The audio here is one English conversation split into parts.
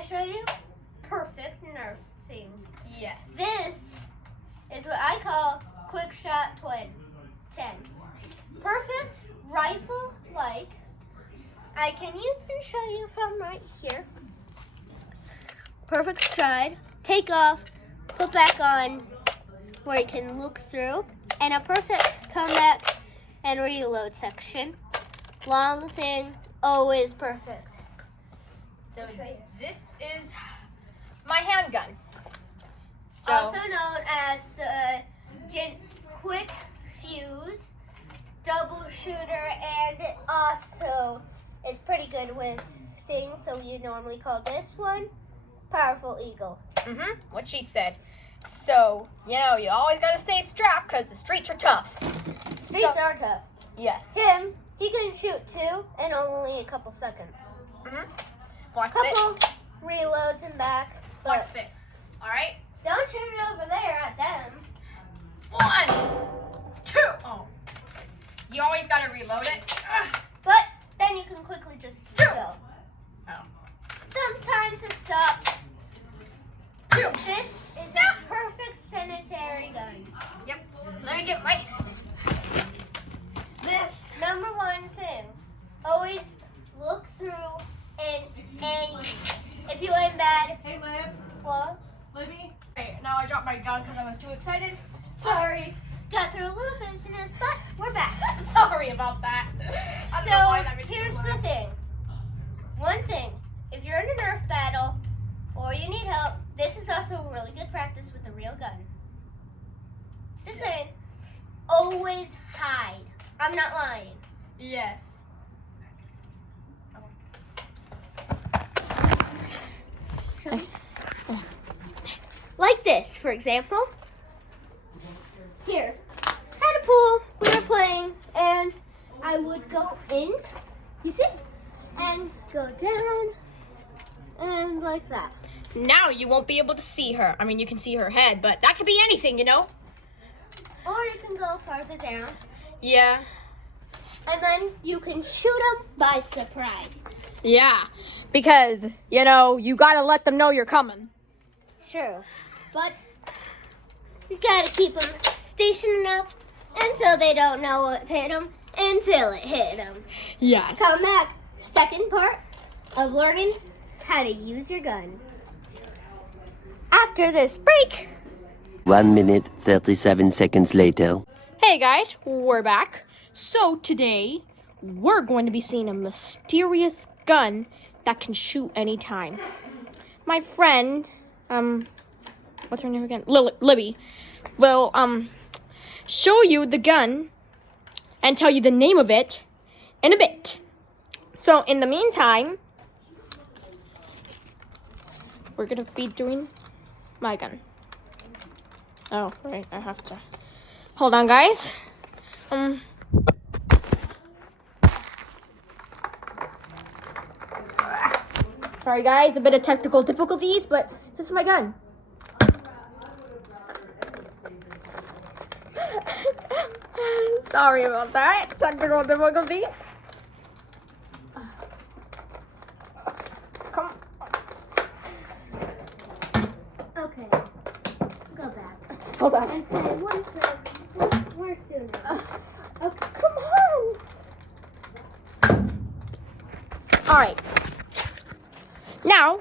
I show you? Perfect Nerf things. Yes. This is what I call Quick Shot 10. Perfect rifle-like. I can even show you from right here. Perfect stride. Take off, put back on where you can look through. And a perfect comeback and reload section. Long thing, always perfect. So this is my handgun. So, Also known as the quick fuse, double shooter, and it also is pretty good with things, so we normally call this one Powerful Eagle. what she said. So, you always gotta stay strapped because the streets are tough. Streets are tough. Yes. He can shoot too in only a couple seconds. Watch Couple this. reloads and back. Watch But this. All right. don't shoot it over there at them. 1, 2. Oh. You always gotta reload it. But then you can quickly just go. Oh. Sometimes it stops. 2. This is a perfect sanitary gun. Yep. Let me get my. This. Number one thing, always look through and aim. If you aim bad, Hey, Lib. what? Libby. Okay, now I dropped my gun because I was too excited. Sorry. Got through a little business, but we're back. Sorry about that. I don't know why that makes me Here's laugh. the thing. One thing, if you're in a Nerf battle or you need help, this is also really good practice with a real gun. Just saying, always hide. I'm not lying. Yes. Like this, for example. Here, had a pool, we were playing, and I would go in, you see, and go down, and like that. Now you won't be able to see her. I mean, you can see her head, but that could be anything, Or you can go farther down, Yeah. and then you can shoot them by surprise. Yeah. Because, you gotta let them know you're coming. Sure, but you gotta keep them stationed enough until they don't know what hit them, until it hit them. Yes. Come back. Second part of learning how to use your gun. After this break. 1 minute, 37 seconds later. Hey guys, we're back. So today, we're going to be seeing a mysterious gun that can shoot anytime. My friend, what's her name again? Libby, will show you the gun and tell you the name of it in a bit. So in the meantime, we're gonna be doing my gun. Oh, right, I have to. Hold on, guys. Sorry, guys, a bit of technical difficulties, but this is my gun. Sorry about that. Technical difficulties. Come. Okay. Go back. Hold on. And say 1 second. We're soon. Okay. Come on. All right. Now,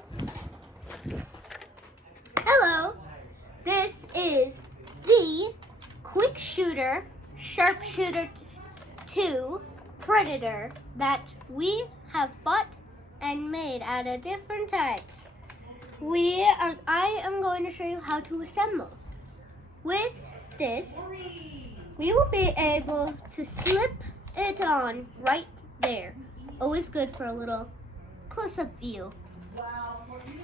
Hello. This is the Quick Shooter Sharpshooter 2 Predator that we have bought and made out of different types. I am going to show you how to assemble. With this, we will be able to slip it on right there. Always good for a little close-up view.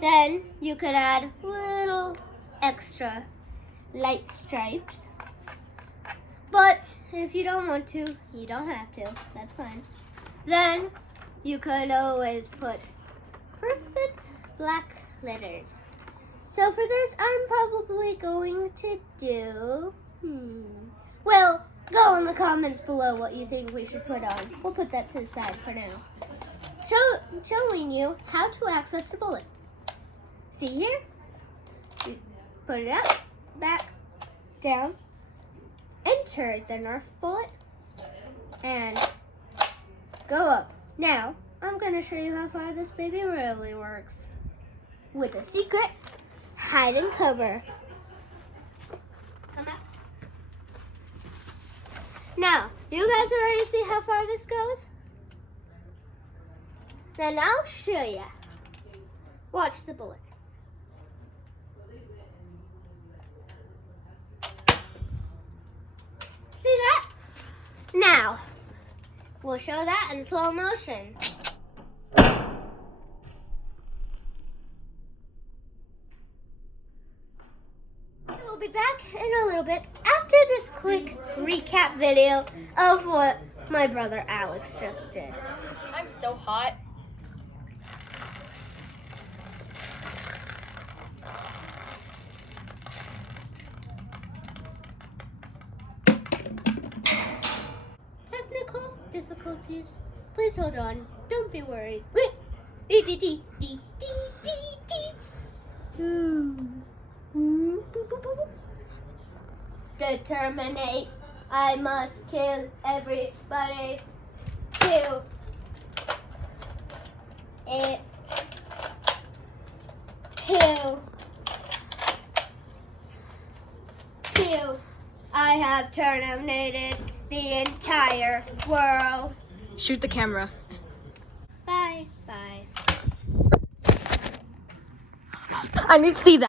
Then you could add little extra light stripes. But if you don't want to, you don't have to. That's fine. Then you could always put perfect black letters. So for this, I'm probably going to do... Well, go in the comments below what you think we should put on. We'll put that to the side for now. Showing you how to access the bullet. See here? You put it up, back, down, enter the Nerf bullet, and go up. Now, I'm going to show you how far this baby really works. With a secret hide and cover. Come back. Now, you guys are ready to see how far this goes? Then I'll show you. Watch the bullet. See that? Now, we'll show that in slow motion. We'll be back in a little bit after this quick recap video of what my brother Alex just did. I'm so hot. Technical difficulties. Please hold on. Don't be worried. Determinate. I must kill everybody. Kill it. Kill. Kill. I have terminated the entire world. Shoot the camera. Bye. Bye. I need to see that.